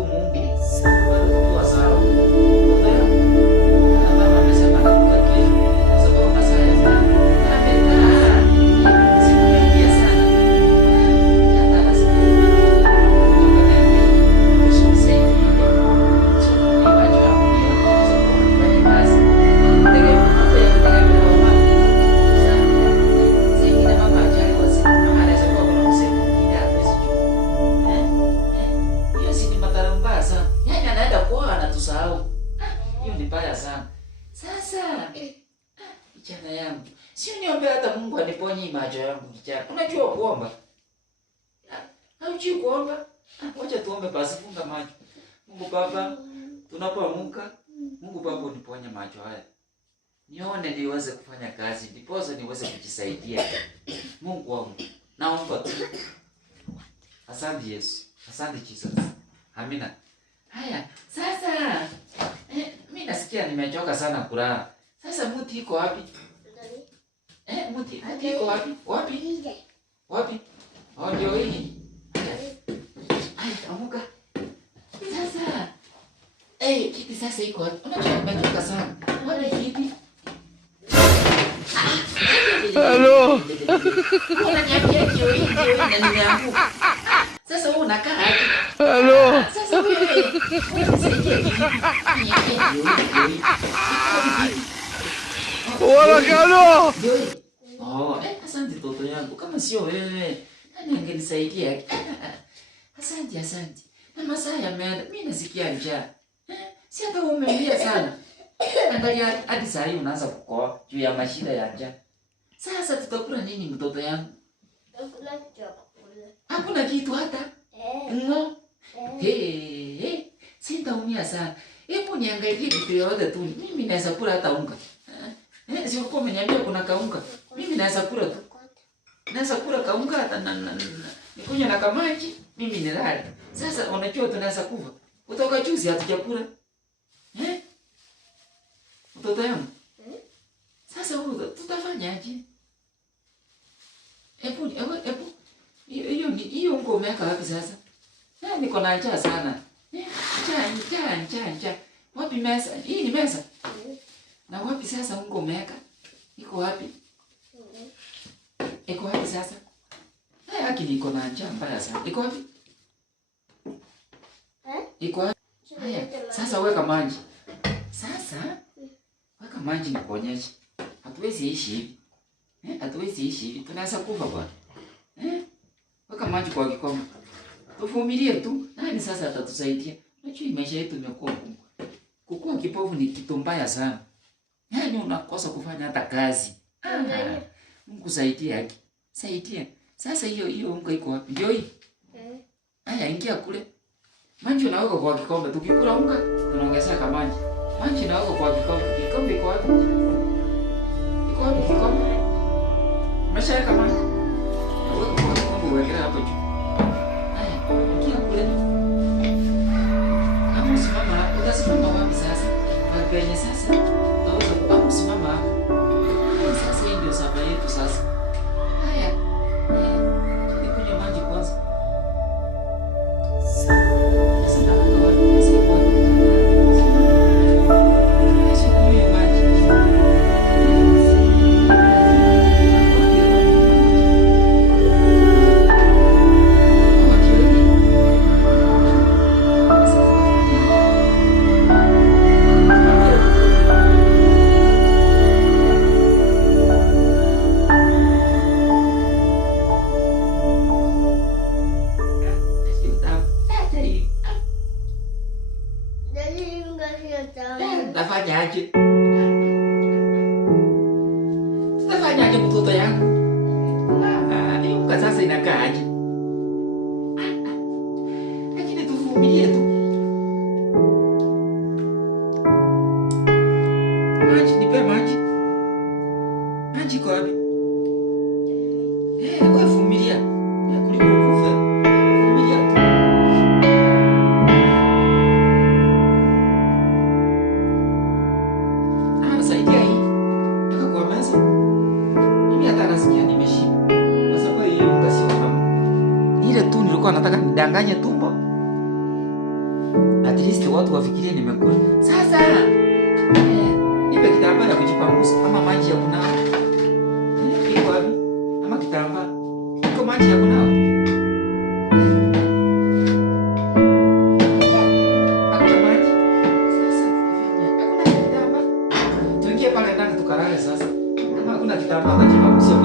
tu Mungu bado tukiwa sawa. Mtoto yangu na mama amesema anakuja kesho kwa sababu masaa ya sana. Amekaa siku nyingi sana. Hata nasikia kutoka leo usimsaidie. So ni macho yangu nione kwa sababu nifanye kazi. Ndio mambo ya kutegemea mama. Sasa zingine mama ajali wasi mama anaweza kuwa kuna msemo mwingine hatuwezi jua. Hiyo si ni madhara mbaya sana. Yaani anaenda kuoa anatusahau. Hiyo ni mbaya sana. Sasa kijana yangu, si uniombe hata Mungu aniponye macho yangu kijana. Unajua kuomba? Haujui kuomba? Wacha tuombe basi, funga macho. Mungu Baba, tunapoamka, Mungu Baba uniponye macho haya. Nione niweze kufanya kazi, ndiposa niweze kujisaidia. Mungu wangu, naomba tu. Asante Yesu. Asante Jesus. Amina. Haya, sasa mimi nasikia nimechoka sana kulala. Sasa Muti iko wapi? Muti iko wapi? Wapi? Wapi? Oh, ndio hii. Haya, amuka. Sasa kiti sasa iko wapi? Unajua nimechoka sana. Wapi kiti? Hello. Unaniambia ndio hii na nimeanguka. Sasa wewe unakaa wapi? Hello. Sasa wewe unisaidie. Wala kano. Oh, asante toto yangu. Kama sio wewe, nani angenisaidia? Asante. Na masaa yameenda. Mimi nasikia njaa. Si hata umelia sana. Angalia hadi saa hii unaanza kukoa juu ya mashida ya njaa. Sasa tutakula nini mtoto yangu? Tutakula chakula. Hakuna kitu hata. No. Sitaumia sana. Hebu niangalie kitu yote tu. Mimi naweza kula hata unga. Sio kwa umeniambia kuna kaunga. Mimi naweza kula tu. Naweza kula kaunga hata nikunywe na kamaji. Mimi nilale. Sasa unajua tunaweza kufa. Kutoka juzi hatujakula. Mtoto yangu. Sasa huko tutafanyaje? Hebu hiyo ungo umeweka wapi sasa? Niko na njaa sana. Njaa. Wapi meza? Hii ni meza. Na wapi sasa ungo umeweka? Iko wapi? Iko wapi sasa? Haki niko na njaa mbaya sana. Iko wapi? Iko wapi? Haya, sasa weka maji. Sasa weka maji nikuonyeshe. Hatuwezi ishi hivi. Hatuwezi ishi hivi. Tunaweza kufa bwana. Weka maji kwa kikombe. Tuvumilie tu. Nani sasa atatusaidia? Unajua maisha yetu imekuwa ngumu. Kukua kipofu ni kitu mbaya sana. Yaani unakosa kufanya hata kazi. Mungu saidia. Saidia. Sasa hiyo unga iko wapi? Ndio hii. Haya, ingia kule. Maji unaweka kwa kikombe. Tukikula unga, tunaongezea kama maji. Maji unaweka kwa kikombe. Kikombe iko wapi? Iko wapi kikombe? Umeshaweka maji? Weka kwa kikombe uweke hapo juu. Haya, ingia kule. Hapo simama hapo. Utasimama wapi sasa? Wapenye sasa. Utaweza hapo simama hapo. Sasa hii ndio safari yetu sasa. Haya. Nikunywe maji kwanza. Tafanyaje? Tafanyaje mtoto yangu? Hiyo unga sasa inakaaje? Lakini tuvumilie tu. Maji, nipe maji. Maji kwa wapi? Wewe vumilia. Kuliko kufa. Vumilia tu. Saidia hii. Weka kwa meza. Mimi hata nasikia nimeshiba. Kwa sababu hiyo unga sio tamu. Ile tu nilikuwa nataka nidanganye tumbo. watu wafikirie nimekula. Sasa nipe kitambaa ya kujipangusa ama maji ya kunawa. Iko wapi? Ama kitambaa. Iko maji ya kunawa. Hakuna maji. Sasa hakuna kitambaa. Tuingie pale ndani tukalale sasa. Kama hakuna kitambaa tajipangusa.